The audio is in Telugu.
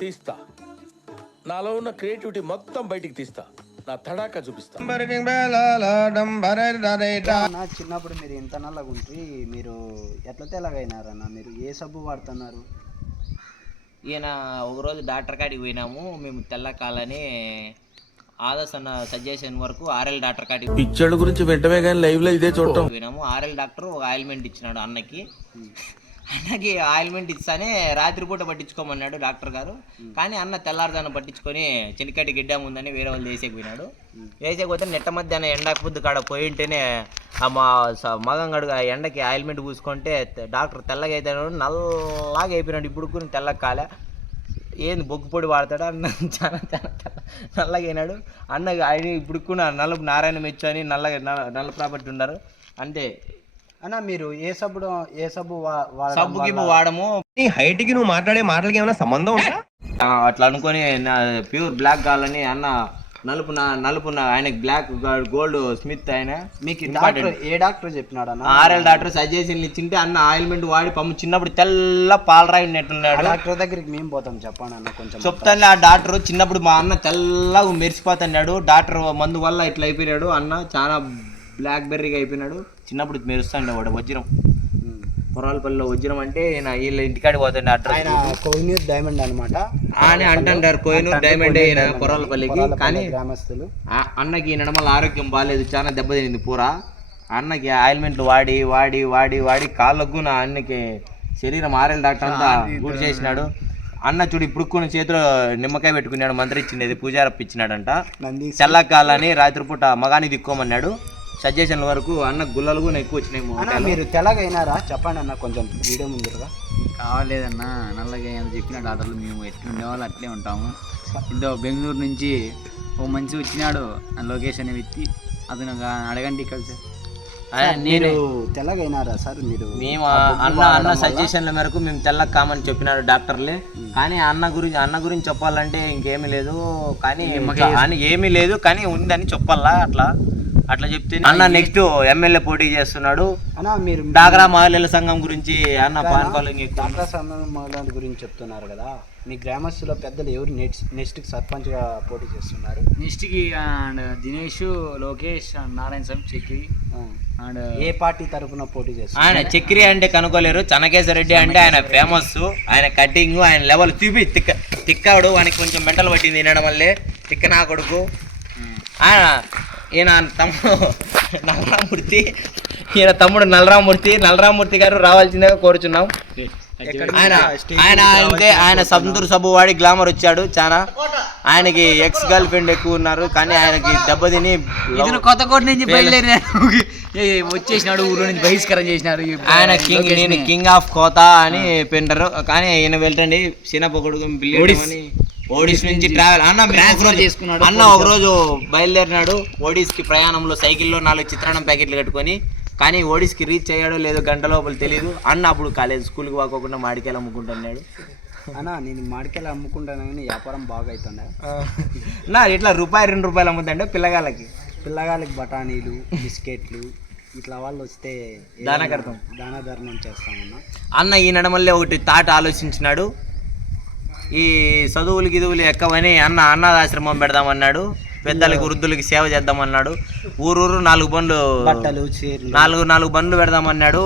తీస్తా. నాలో ఉన్న క్రియేటివిటీ మొత్తం బయటికి తీస్తా. నా తడాకా చూపిస్తా. అన్న చిన్నప్పుడు మీరు ఇంత నల్లగా ఉంటే మీరు ఎట్లా తెల్లగైనారన్న? మీరు ఏ సబ్బు వాడుతున్నారు? ఈయన ఒకరోజు డాక్టర్ కాడికి పోయినాము మేము తెల్ల కాలని ఆదర్శ్ అన్న సజెషన్ వరకు ఆర్ఎల్ డాక్టర్ కాడికి పిక్చర్ల గురించి వెంటనే కానీ లైవ్ లో ఇదే చూడటం. పోయినాము. ఆర్ఎల్ డాక్టర్ ఒక ఆయిల్మెంట్ ఇచ్చినాడు అన్నకి. అన్నకి ఆయిల్మెంట్ ఇస్తానే రాత్రిపూట పట్టించుకోమన్నాడు డాక్టర్ గారు. కానీ అన్న తెల్లారుదాన్ని పట్టించుకొని చెనికట్టి గిడ్డ ఉందని వేరే వాళ్ళు వేసేకపోయినాడు. వేసేకపోతే నెట్ట మధ్యాహ్నం ఎండకు పొద్దు కాడ పోయింటేనే ఆ మగం గడుగు ఆ ఎండకి ఆయిల్మెంట్ పూసుకుంటే డాక్టర్ తెల్లగా అవుతాడు, నల్లగా అయిపోయినాడు. ఇప్పుడు తెల్లగా కాలే. ఏంది బొగ్గు పొడి వాడతాడు అన్న, చాలా చాలా నల్లగా అయినాడు అన్న. ఆయన ఇప్పుడు నలుపు నారాయణ మెచ్చు అని నల్ల ప్రాపర్టీ ఉన్నారు అంతే. అన్న మీరు ఏ సబ్బు సబ్బుకి వాడము. నీ హైట్ కి నువ్వు మాట్లాడే మాటలకి ఏమైనా సంబంధం ఉందా? అట్లా అనుకొని ప్యూర్ బ్లాక్ కావాలని అన్న నలుపు ఆయనకి బ్లాక్ గోల్డ్ స్మిత్ ఆయన. మీకు ఏ డాక్టర్ చెప్పినాడు అన్న? ఆర్ఎల్ డాక్టర్ సజెషన్ ఇచ్చింటే అన్న ఆయిల్మెంట్ వాడి చిన్నప్పుడు తెల్ల పాలరాయి ఉన్నట్టున్నాడు. డాక్టర్ దగ్గరికి మేము పోతాం, చెప్పండి అన్న కొంచెం. చెప్తాను. ఆ డాక్టర్ చిన్నప్పుడు మా అన్న తెల్లగా మెరిసిపోతున్నాడు. డాక్టర్ మందు వల్ల ఇట్లా అయిపోయినాడు. అన్న చాలా బ్లాక్ బెర్రీగా అయిపోయినాడు. చిన్నప్పుడు మెరుస్తాండే వాడు వజ్రం. పొరాలపల్లిలో వజ్రం అంటే వీళ్ళ ఇంటికాడికి పోతాండి. ఆయన కోహినూర్ డైమండ్ అనమాట అని అంటారు. కోహినూర్ డైమండ్ అయిన పొరాలపల్లికి. కానీ గ్రామస్తులు అన్నకి నడమల ఆరోగ్యం బాగాలేదు, చాలా దెబ్బతినింది పూరా. అన్నకి ఆయిల్మెంట్లు వాడి వాడి వాడి వాడి కాళ్ళకు నా అన్నకి శరీరం ఆర్ఎల్ డాక్టర్ అంతా గుడి చేసినాడు. అన్న చూడు ఇప్పుడు చేతిలో నిమ్మకాయ పెట్టుకున్నాడు, మంత్రి ఇచ్చిండేది పూజారప్ప ఇచ్చినాడంట. తెల్లకాలని రాత్రిపూట మగాని దిక్కోమన్నాడు. సజెషన్ల వరకు అన్న గుల్లలు కూడా ఎక్కువ వచ్చినాయి. మీరు తెల్లగైనారా చెప్పండి అన్న కొంచెం వీడియో ముందుగా. కావాలేదన్నా నల్లగా అని చెప్పిన డాక్టర్లు మేము ఎట్లా ఉండేవాళ్ళు అట్లే ఉంటాము. ఇందో బెంగళూరు నుంచి ఓ మంచి వచ్చినాడు లొకేషన్ ఎత్తి అతను అడగండి కలిసి. నేను తెల్లగైనారా సార్? మేము అన్న సజెషన్ల మేరకు మేము తెల్లగా కామని చెప్పినారు డాక్టర్లే. కానీ అన్న గురించి చెప్పాలంటే ఇంకేమీ లేదు. కానీ ఏమీ లేదు కానీ ఉందని చెప్పాలా. అట్లా చెప్తే అన్న నెక్స్ట్ ఎమ్మెల్యే పోటీ చేస్తున్నాడు. మీరు డాక్రా మహిళల సంఘం గురించి అన్న డాక్రా సంఘం మహిళల గురించి చెప్తున్నారు కదా, మీ గ్రామస్తుల పెద్దలు ఎవరు నెక్స్ట్ సర్పంచ్ గా పోటీ చేస్తున్నారు? నెక్స్ట్ కి దినేష్, లోకేష్, నారాయణ స్వామి, చక్రి. అండ్ ఏ పార్టీ తరఫున పోటీ చేస్తారు? ఆయన చక్రి అంటే కనుక్కోలేరు. చెన్నకేశ్వరరెడ్డి అంటే ఆయన ఫేమస్. ఆయన కటింగ్ ఆయన లెవెల్ చూపి తిక్కాడు. ఆయనకి కొంచెం మెంటల్ పట్టింది తినడం వల్లే తిక్క నా కొడుకు. ఆయన ఈయన తమ్ముడు నల్లరామూర్తి, ఈయన తమ్ముడు నల్లరామూర్తి గారు రావాల్సిందిగా కోరుచున్నాం. ఆయన సంతూర్ సబ్బు వాడి గ్లామర్ వచ్చాడు చాలా. ఆయనకి ఎక్స్ గర్ల్ ఫ్రెండ్ ఎక్కువ ఉన్నారు కానీ ఆయనకి దెబ్బతిని కొత్తకోట నుంచి బయలుదేరి వచ్చేసినాడు. ఊరు నుంచి బహిష్కరణ చేసినారు. ఆయన కింగ్ ఆఫ్ కోత అని పెంటారు. కానీ ఈయన వెళ్ళండి చిన్నప్ప కొడుకు ఓడిస్ నుంచి ట్రావెల్ అన్న ఒకరోజు బయలుదేరినాడు. ఓడిస్కి ప్రయాణంలో సైకిల్లో 4 చిత్రాన్నం ప్యాకెట్లు కట్టుకొని. కానీ ఓడిస్కి రీచ్ అయ్యాడో లేదో గంట లోపల తెలియదు. అన్న అప్పుడు కాలేజ్ స్కూల్కి పోకుండా మాడికాయలు అమ్ముకుంటున్నాడు. అన్న నేను మాడికాయలు అమ్ముకుంటాను కానీ వ్యాపారం బాగా అవుతుండే. నా ఇట్లా ₹2 అమ్ముతుండే పిల్లగాళ్ళకి బఠానీలు, బిస్కెట్లు ఇట్లా వాళ్ళు వస్తే దాన ధర్మం చేస్తామన్నా. అన్న ఈ నడమల్లే ఒకటి తాట ఆలోచించినాడు. ఈ చదువులు ఎక్కవని అనాథాశ్రమం పెడదామన్నాడు. పెద్దలకి వృద్ధులకి సేవ చేద్దామన్నాడు. ఊరూరు 4 బండ్లు పెడదామన్నాడు.